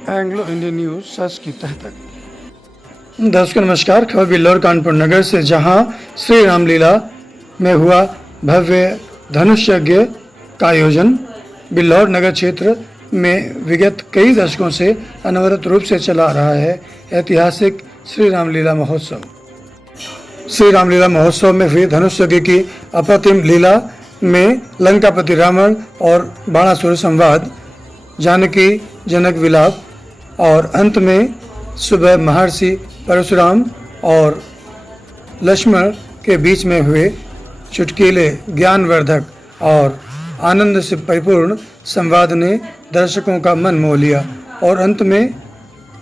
Anglo Indian news सच की तह तक। दर्शकों नमस्कार। खबर बिल्लौर कानपुर नगर से, जहां श्री रामलीला में हुआ भव्य धनुष यज्ञ का आयोजन। बिल्लौर नगर क्षेत्र में विगत कई दशकों से अनवरत रूप से चला आ रहा है ऐतिहासिक श्री रामलीला महोत्सव। श्री रामलीला महोत्सव में हुई धनुष यज्ञ की अप्रतिम लीला में लंकापति रावण और बाणासुर संवाद, जानकी जनक विलाप और अंत में सुबह महर्षि परशुराम और लक्ष्मण के बीच में हुए चुटकीले, ज्ञानवर्धक और आनंद से परिपूर्ण संवाद ने दर्शकों का मन मोह लिया और अंत में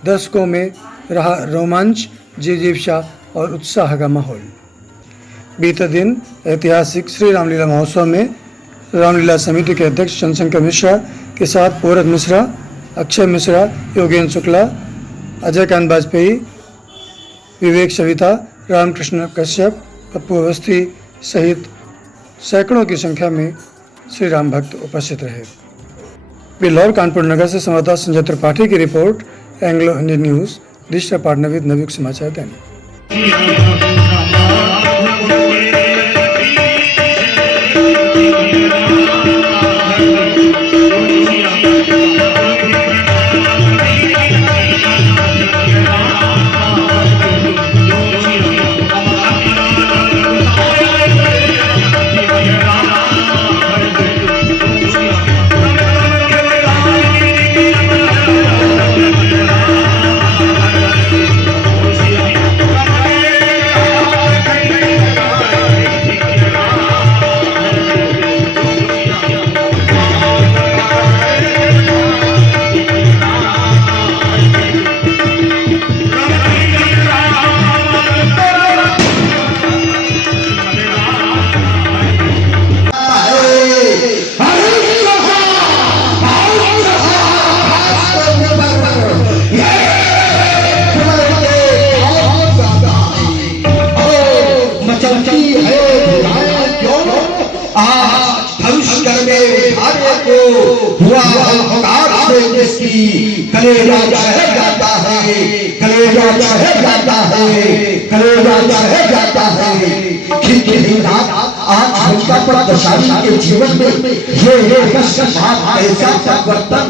दर्शकों में रहा रोमांच, जिजीविषा और उत्साह का माहौल। बीते दिन ऐतिहासिक श्री रामलीला महोत्सव में रामलीला समिति के अध्यक्ष चंद्रशंकर मिश्रा के साथ पोरत मिश्रा, अक्षय मिश्रा, योगेंद्र शुक्ला, अजय कांत वाजपेयी, विवेक सविता, रामकृष्ण कश्यप, पप्पू अवस्थी सहित सैकड़ों की संख्या में श्री राम भक्त उपस्थित रहे। बिल्लौर कानपुर नगर से संवाददाता संजय त्रिपाठी की रिपोर्ट, Anglo Indian news, digital partner with Navyug Samachar Dainik. कलेजा चढ़ जाता है, कलेजा चढ़ जाता है, कलेजा चढ़ जाता है। खिलखिली रात आज झुमका पर दशारी के जीवन में ये कैसा परिवर्तन,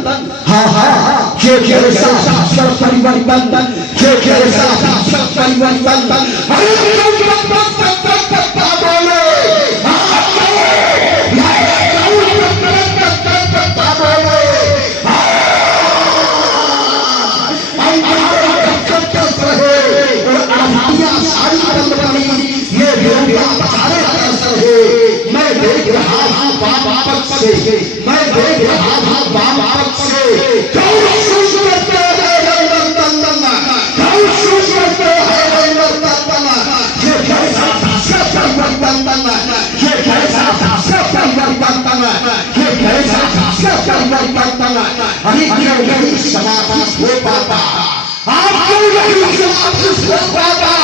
हाँ हाँ ये कैसा परिवर्तन, ये कैसा परिवर्तन। मैं देख रहा हूँ बाप से, मैं देख रहा हूँ बाप से। ये कैसा परिवर्तन, ये कैसा परिवर्तन, ये कैसा परिवर्तन। अरे यही समावेश हो पाता, आपको यही समावेश हो पाता।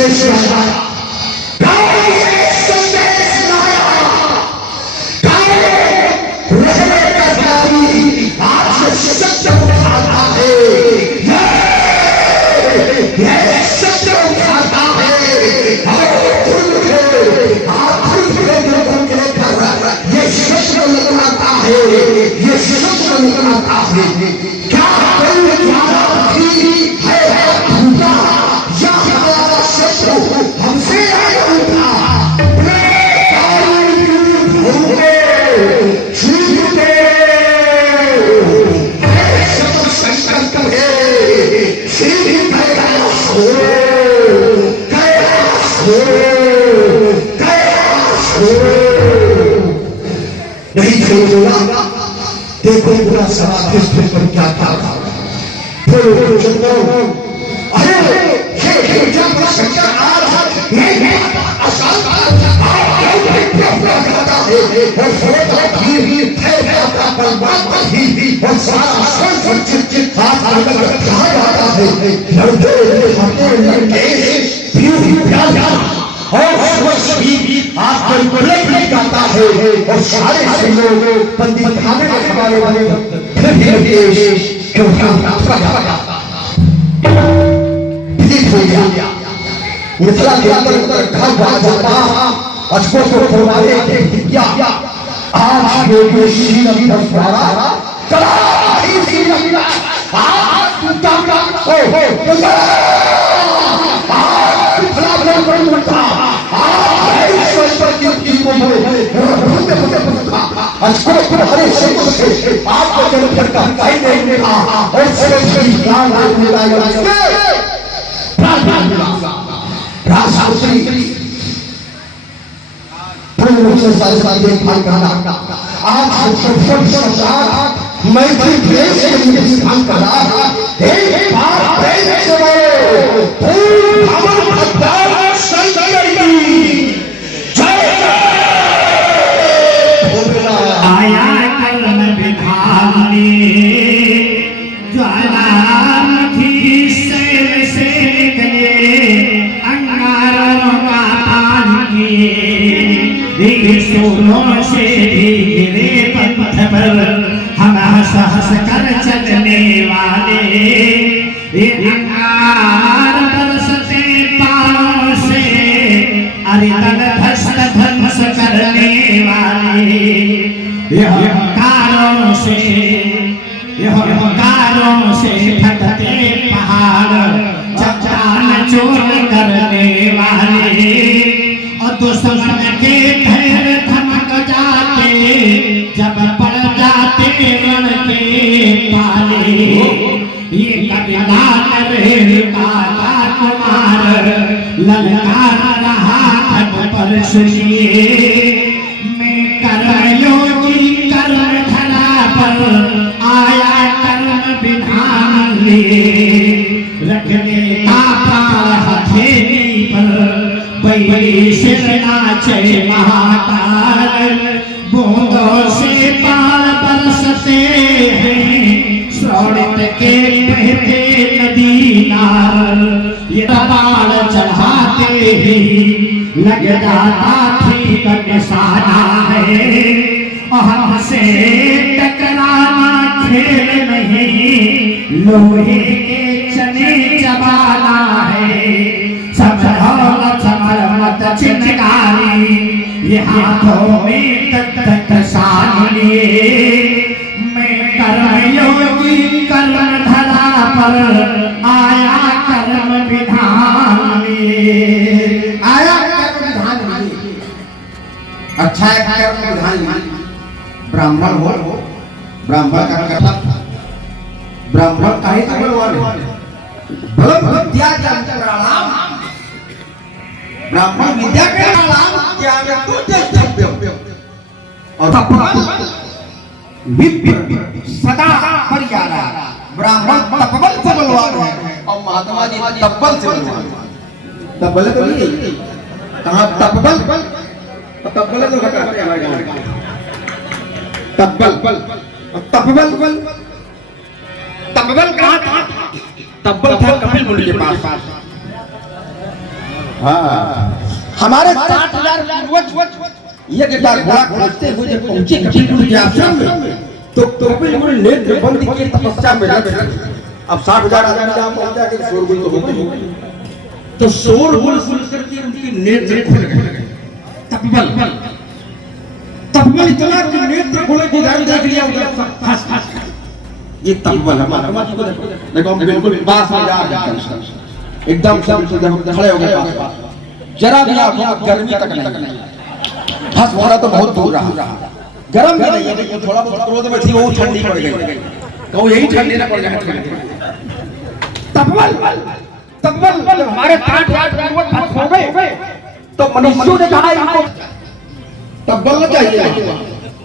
संदेश लाया, गाँव ये संदेश लाया, गाँव रहने का कारी आज सत्य उठाता है, ये सत्य उठाता है, ये सत्य निकलाता है, ये सत्य निकलाता है। क्या कोई द्वारा भी है झूठा या हमारा शत्रु हमसे है उठा, नहीं छोड़ूंगा। देखो पूरा समाज पर क्या था, अरे ये जब संकट आ रहा है और सारा चित जाता है और सारे लोग पंडित खाने हमारे वाले क्यों मिथिला के अंदर घर बार जाता अजको को फरमाने के विद्या आज के शील द्वारा कला ही शील आज ओ आज फला बन उठा आज ईश्वर की को अजको को हरे से आप को जन्म करता है नहीं और श्रेष्ठ ज्ञान मिला राष्ट्रपति देखभाल करना आज मैत्री देश के लिए स्थान करा एक बार आया कर्म विधान ज्वाला थी से निकले अंगारों का सोनों से गिरे पथ पर हम हंस कर चलने वाले अंगार बरसते पारों से अरितन ध्वस्त करने वाले कारों से फटते पहाड़ चट्टान चोर करने वाले और दुश्मन के धैर्य धमक जाते जब पड़ जाते रण के पाले। ये कविता का कुमार ललकार रहा तब पर सुनिए मैं कर्मयोगी कर्म धरा पर आया कर्म विधान लिए रखने का प्राण हथेली पर बैरी सिर नाचे महाकाल बूंदों से पार बरसते हैं स्रोत के बहते नदी नार ये बाण चढ़ाते ही लग जाता ठीक निशाना है और हमसे टकराना खेल नहीं लोहे के चने चबाना है सब चमर मत चिंगारी ये हाथों में तक शान लिए मैं कर्मयोगी कर्म धरा पर आया कर्म विधान लिए आया कर्म विधान लिए। अच्छा है कर्म विधान ब्राह्मण हो ब्राह्मण का कर्ता ब्राह्मण काहे तो बोलवाने बल विद्या का प्रणाम ब्राह्मण विद्या के प्रणाम क्या में तो देव और विप्र सदा परियारा ब्राह्मण तपबल से बलवान है और महात्मा जी तपबल से बलवान तपबल तो नहीं कहां तपबल तपबल तो घटा तपबल तपबल तपबल कहां था तपबल था कपिल मुनि के पास हाँ हमारे 60,000 पूर्वज ये बेटा घोड़ा खोजते हुए जब पहुंचे कपिल के आश्रम में तो कपिल मुनि नेत्र बंद किए तपस्या में लगे। अब 60,000 आदमी जहाँ पहुंचा के शोरगुल तो होते ही, तो शोरगुल सुन करके उनके नेत्र खुल गए। तपबल इतना कि नेत्र खुले कि जान देख लिया उधर ये तपबल है। महात्मा जी को देखो बिल्कुल पास में जा एकदम सब जब खड़े हो गए जरा भी आंखों में गर्मी तक नहीं, बस वाला तो बहुत दूर रहा, गर्म भी नहीं है, थोड़ा बहुत क्रोध में थी वो ठंडी पड़ गई, कहो यही ठंडी ना पड़ जाए। तपबल हमारे 60,000 पूर्वज हो गए तो मनुष्यों ने कहा इनको तपबल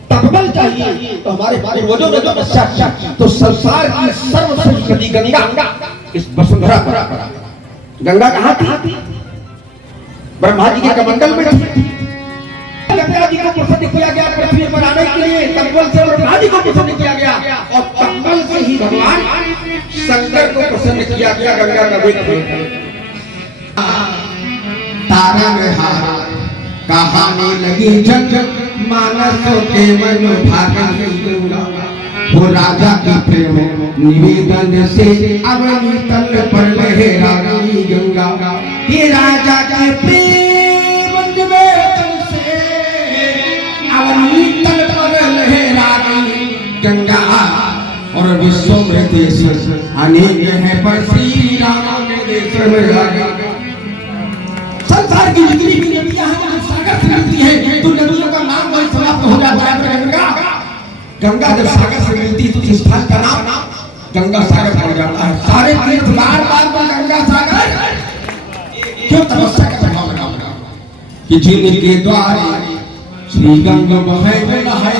तपबल चाहिए तो हमारे पूर्वजों ने तपस्या तो संसार की सर्वश्रेष्ठ नदी गंगा इस वसुंधरा पर, गंगा कहाँ थी? ब्रह्मा जी के कमंडल में थी। गंगा जी को प्रसन्न किया गया पृथ्वी पर आने के लिए, तपबल से ब्रह्मा जी को प्रसन्न किया गया और तपबल से ही भगवान शंकर को प्रसन्न किया गया गंगा का देख। तारा में हार कहानी लगी जग मानसों के मन भागा वो राजा का प्रेम निवेदन से अवनी तल पर लहराई गंगा। ये राजा के प्रेम निवेदन से अवनी तल पर लहराई गंगा। और विश्व में देश अनेक है पर श्री राम के देश में संसार की जितनी भी नदियां हैं जब सागर से मिलती है तो नदियों का नाम वही समाप्त हो जाता है। गंगा जब सागर से मिलती तो इस स्थान का नाम गंगा सागर पड़ जाता है। सारे तीर्थ बार गंगा सागर क्यों तपस्या का स्वभाव लगा कि जिनके द्वारे श्री गंगा बहे नहाए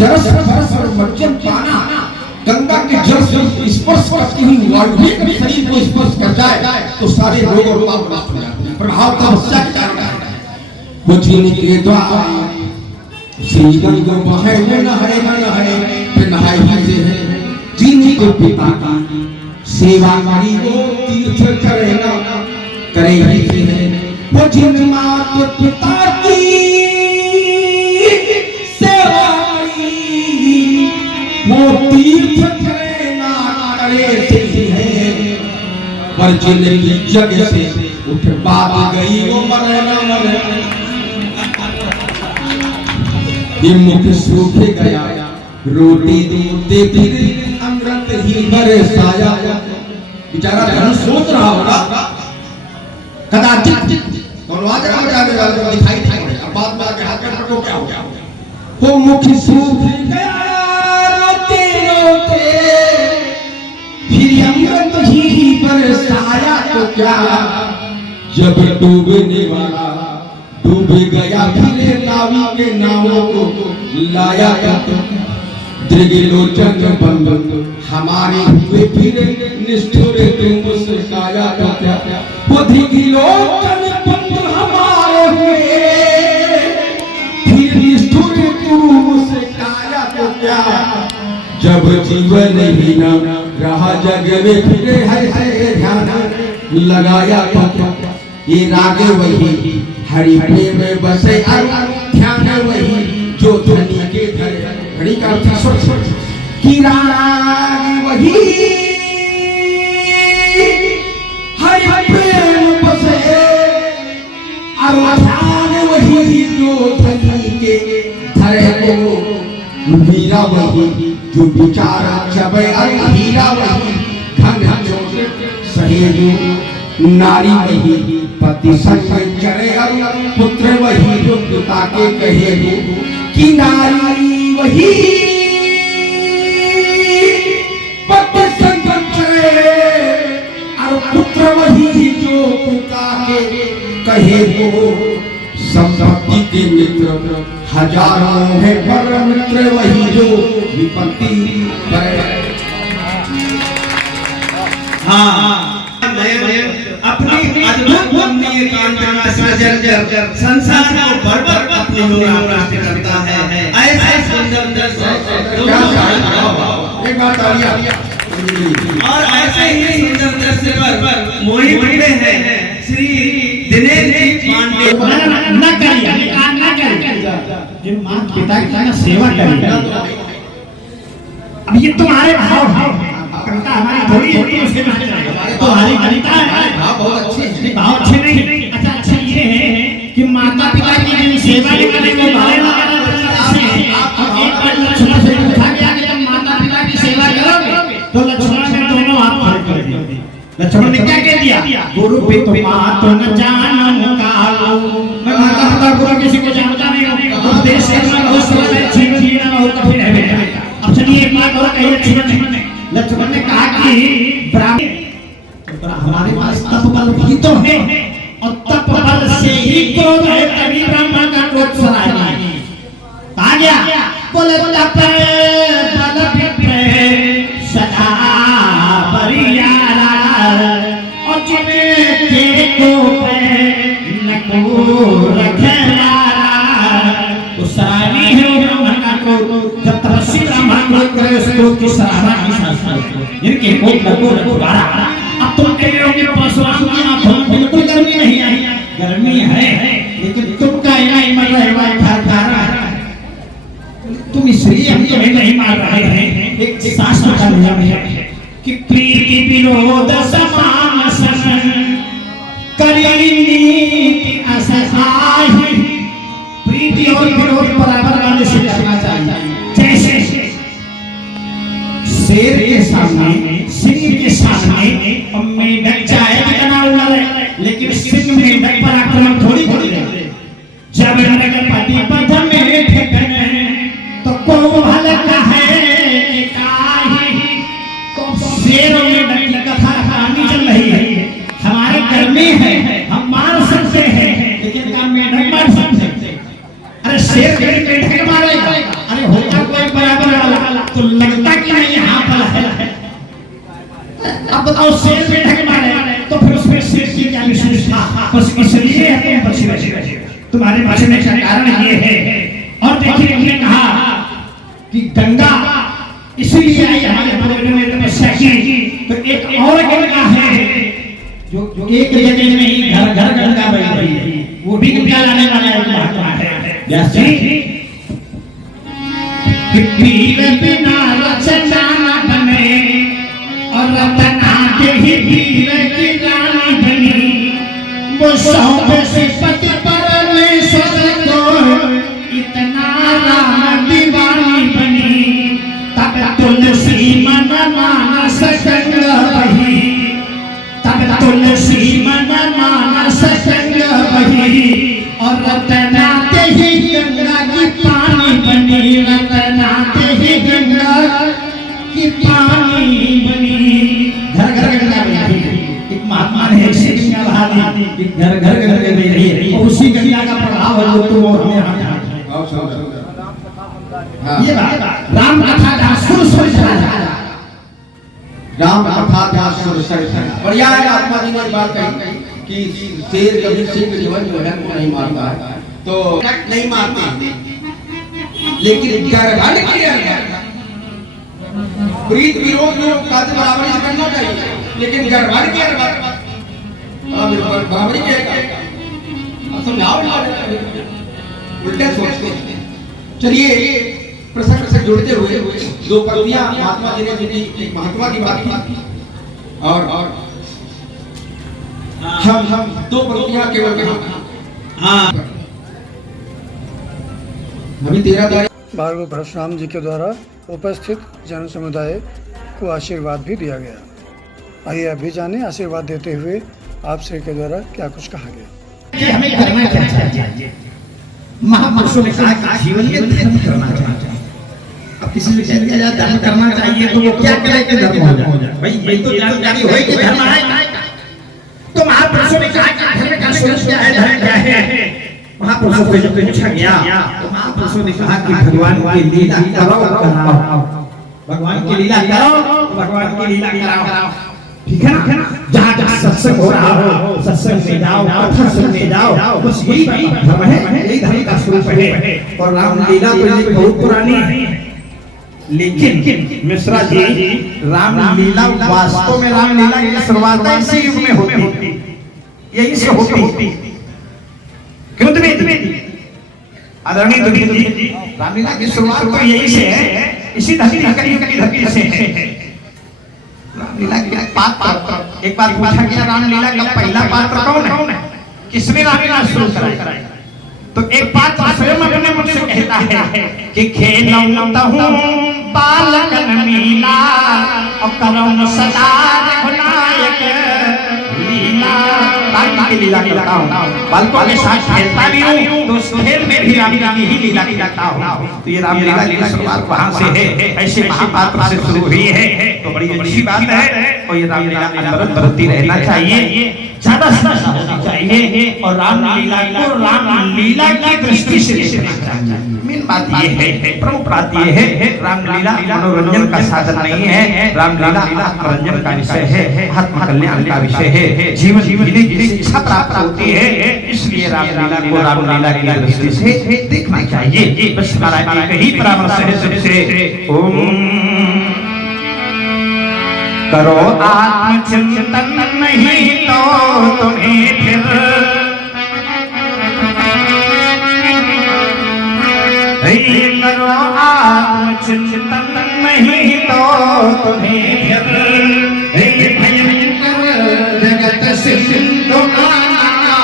जरस भरस और मज्जन पाना गंगा के जल से स्पर्श करती हुई वाल्मीकि के शरीर को स्पर्श कर जाए तो सारे रोग और पाप नष्ट हो जाते हैं। प्रभाव तपस्या के कारण है। वो जिनके द्वारा श्री गंगा बहे नहाए से है जिनको पिता की सेवा करी वो तीर्थ करे ही से है। वो जिन माता पिता की सेवा करी वो तीर्थ करे से है। पर जिंदगी जग से उठ बात गई वो मरे न मरे। ये मुख सूख गया रोटी दूते फिर अमृत ही बरसाया। बेचारा धन सोच रहा होगा कदाचित मनवाजरा में जाने वाले को दिखाई नहीं अब बाद में आके हाथ में पकड़ो क्या हो गया। वो मुख सूख गया रोते रोते फिर अमृत ही बरसाया तो क्या। जब डूबने वाला डूब गया फिर नावी के नावों को लाया त्रिलोचन बंद हमारे हुए फिर निष्ठुर तुम मुस्काया क्या। वो त्रिलोचन बंद हमारे हुए फिर निष्ठुर तुम मुस्काया क्या। जब जीवन ही न रहा जग में फिर है ध्यान लगाया क्या। ये राग वही हरि प्रेम में बसे ध्यान वही जो धनी के धरे हरि का अर्थ की राग वही हरि प्रेम बसे ध्यान वही जो धनी के धरे को हीरा वही जो विचार जबे हीरा वही घन सहेजो नारी वही पति संग चरे पुत्र वही जो पिता के कहे कि नारी वही पति संग चरे और पुत्र वही जो पिता के कहे संपत्ति के मित्र हजारों है पर मित्र वही जो विपत्ति करे। हाँ अपनी अद्भुत वंदनीय कांता का सृजन संसार को भर अपनी ओर आकृष्ट करता है। ऐसा सुंदर दृश्य एक बात और ऐसे ही सुंदर दृश्य पर मोहित हुए हैं श्री दिनेश जी पांडे। न करिए, न करिए, जिन माता पिता की ना सेवा करिए। अब ये तुम्हारे भाव है, कविता हमारी थोड़ी है कि उसके में जाएगा, तुम्हारी कविता है, बहुत अच्छे हैं। भाव अच्छे नहीं। अच्छा अच्छा ये है कि माता पिता की जिन सेवा करने को भाव लगा एक बार लक्ष्मण से पूछा गया कि जब माता पिता की सेवा करोगे तो लक्ष्मण ने दोनों हाथ खड़े कर दिए। लक्ष्मण ने क्या कह दिया? गुरु पिता तो न जानू कालो। मैं माता पिता गुरु किसी को जानता नहीं हूँ, उपदेश करना बहुत सरल है, जीवन जीना बहुत कठिन है बेटा। अब चलिए एक बात और कही लक्ष्मण ने कहा कि ब्राह्मण हमारे पास तप बल भी तो है और तप बल से ही क्रोध है, तभी ब्राह्मण का क्रोध सराहनीय है। कहा गया बोले तप बल पे सदा परियारा और जिन्हें को न को रखेलारा तो सराहनीय है ब्राह्मण का क्रोध। जब तपस्वी ब्राह्मण क्रोध करे उसको की सराहना की शास्त्र इनके कोप लगो दोबारा। अब तुम कह रहे हो कि परशुराम की आंखों में बिल्कुल गर्मी नहीं आई, गर्मी है लेकिन तुम का इलाही मर रहे हो भाई, तुम इसलिए हम तुम्हें नहीं मार रहे हैं। एक शास्त्र का नियम है कि प्रीति विरोध समान सन करीनी असहाय। प्रीति और विरोध बराबर वाले से करना चाहिए। जैसे शेर के सामने, सिंह के सामने और मेढक चाहे कितना उड़े लेकिन सिंह मेढक पर आक्रमण थोड़ी करे। जब नरपति पद में ठेकने तो कोवल कहे काहे। तो शेर और मेढक की कथा कहानी चल रही है। हमारे गर्मी है, हम मार सकते हैं लेकिन क्या मेढक मार सकते? अरे शेर के मेढक मारेगा, अरे होगा कोई बराबर वाला तो लगता कि नहीं यहाँ पर है। अब बताओ शेर मेढक मारे तो फिर उसमें शेर की क्या विशेषता? बस इसलिए है तुम बचे तुम्हारे बचने का कारण ये है। और देखिए हमने कहा कि गंगा इसलिए आई हमारे पूरे में तपस्या की, तो एक और गंगा है जो एक जगह नहीं घर घर गंगा बह रही है, वो भी गंगा लाने वाला एक महात्मा है। जैसे पीर बिना रचना न बने और रतना के ही पीर की रानी बनी। वो सौंप से पति परमेश्वर को इतना राम दीवानी बनी। तब तुलसी मन मानस संग बही, तब तुलसी मन मानस संग बही और रतना के ही गंगा की पानी बनी। रतना के ही गंगा की पानी बनी। घर घर गंगा बही। एक महात्मा ने ऐसी गंगा बहा दी, घर घर गंगा बह रही है और उसी गंगा का प्रभाव है जो तुम और हमें यहाँ ये बात राम कथा का सुर सुर चला। राम कथा का सुर सुर बढ़िया है। आत्मा जी ने बात कही कि शेर कभी सिंह जीवन जो है वो नहीं मारता है, तो नहीं मारते लेकिन गड़बड़ किया प्रीत विरोध में काज बराबरी से करना चाहिए, लेकिन गड़बड़ किया बराबरी किया समझाओ उल्टे सोचते हैं। चलिए प्रसंग से जुड़ते हुए दो पंक्तियां महात्मा जी ने एक महात्मा की बात की और हम दो पंक्तियां केवल के अभी 13 भार्गव परशुराम जी के द्वारा उपस्थित जन समुदाय को आशीर्वाद भी दिया गया। आइए अभी जाने आशीर्वाद देते हुए आप श्री के द्वारा क्या कुछ कहा गया। हमें करना क्या चाहिए? महापुरुषों ने कहा कि जीवन में धर्म करना चाहिए। अब किसी से कह दिया धर्म करना चाहिए तो वो क्या करे कि धर्म हो जाए? भाई ये तो जानकारी होई कि धर्म है। तो महापुरुषों ने कहा कि धर्म का स्वरूप क्या है, धर्म क्या है? महापुरुषों को जब पूछा गया तो महापुरुषों ने कहा कि भगवान की लीला करो, भगवान की लीला करो, भगवान की लीला कराओ। ठीक है ना? जहाँ जहाँ सत्संग हो रहा हो सत्संग में जाओ, कथा सुनने जाओ, बस यही धर्म है, यही धर्म का स्वरूप है। और रामलीला तो ये बहुत पुरानी है, लेकिन मिश्रा जी रामलीला वास्तव में रामलीला की शुरुआत इसी युग में होती, यही से होती। क्यों द्विवेदी आदरणीय द्विवेदी जी, रामलीला की शुरुआत तो यही से है, इसी धरती की धरती से है। रामलीला के पात्र, एक बार पूछा गया रामलीला का पहला पात्र कौन है, किसने रामलीला शुरू कराई? तो एक पात्र स्वयं अपने मुख से कहता है कि खेलौता हूँ बालकन मीला और करौन सदा रघुनायक लीला। राम की लीला करता हूँ, बालकों के साथ खेलता भी हूँ, तो उस खेल में भी राम की ही लीला करता हूँ। तो ये रामलीला की शुरुआत वहाँ से है, ऐसे महापात्र से शुरू हुई है, तो बड़ी अच्छी बात है। और ये रामलीला अनवरत बढ़ती रहना चाहिए, ज्यादा से ज्यादा होनी चाहिए, और रामलीला को रामलीला की दृष्टि से देखना चाहिए। मेन बात ये है, प्रमुख बात ये है, रामलीला मनोरंजन का साधन नहीं है, रामलीला आत्मरंजन का विषय है, आत्म कल्याण का विषय है, जीवन जीने की शिक्षा प्राप्त होती है। इसलिए रामलीला को रामलीला की दृष्टि से देखना चाहिए। बस हमारा एक ही परामर्श है सबसे, ओम करो आत्मचिंतन, नहीं तो तुम्हें फिर करो आत्मचिंतन, नहीं तो तुम्हें फिर भयंकर जगत सिंधु गाना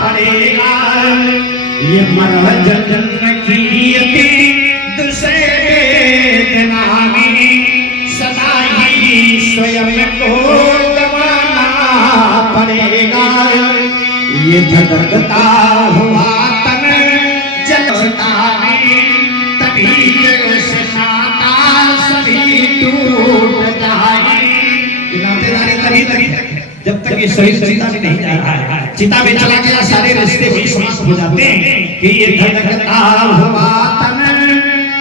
पड़ेगा। ये मर जन कीर्ति दूसरे वेदना में सदा ही स्वयं को गवाना पड़ेगा। ये झगड़ता हुआ तन जलता में, तभी से नाता सभी टूट जाए। जब तक ये शरीर चिता में नहीं जा रहा है, चिता में चला गया सारे रिश्ते भी समाप्त हो जाते हैं। कि ये झगड़ता हुआ तन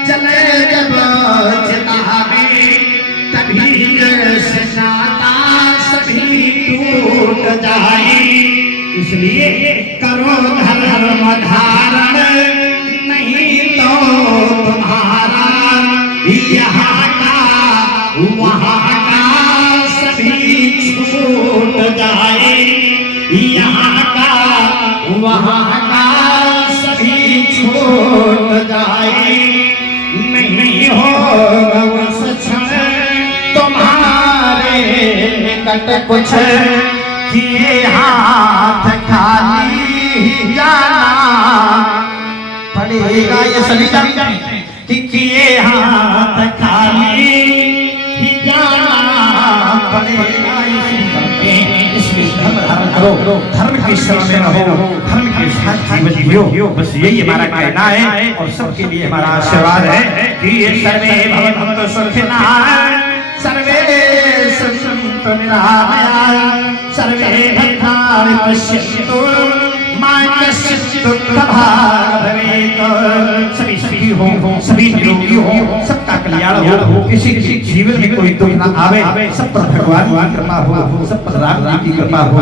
जले जब चिता में, तभी से नाता सभी टूट जाए। इसलिए करो धर्म धारण, नहीं तो तुम्हारा यहाँ का वहाँ का सभी छूट जाए। यहाँ का वहाँ का सभी छूट जाए। नहीं होगा उस क्षण तुम्हारे निकट कुछ, किए हाथ खाली जाना पड़ेगा। ये सभी जानते हैं कि किए हाथ खाली जाना पड़ेगा। इसलिए धर्म धारण करो, धर्म की शरण में रहो, धर्म के साथ जीवन जियो। बस यही हमारा कहना है, और सबके लिए हमारा आशीर्वाद है कि ये सर्वे भवन्तु सुखिनः, सर्वे सन्तु निरामयाः, सर्वे भद्राणि पश्यन्तु मा कश्चित् दुःखभाग् भवेत्। सभी सुखी हो, सभी निरोगी हो, सबका कल्याण हो, किसी किसी जीवन में कोई दुख न आवे, सब पर भगवान की कृपा हो, सब पर राम की कृपा हो।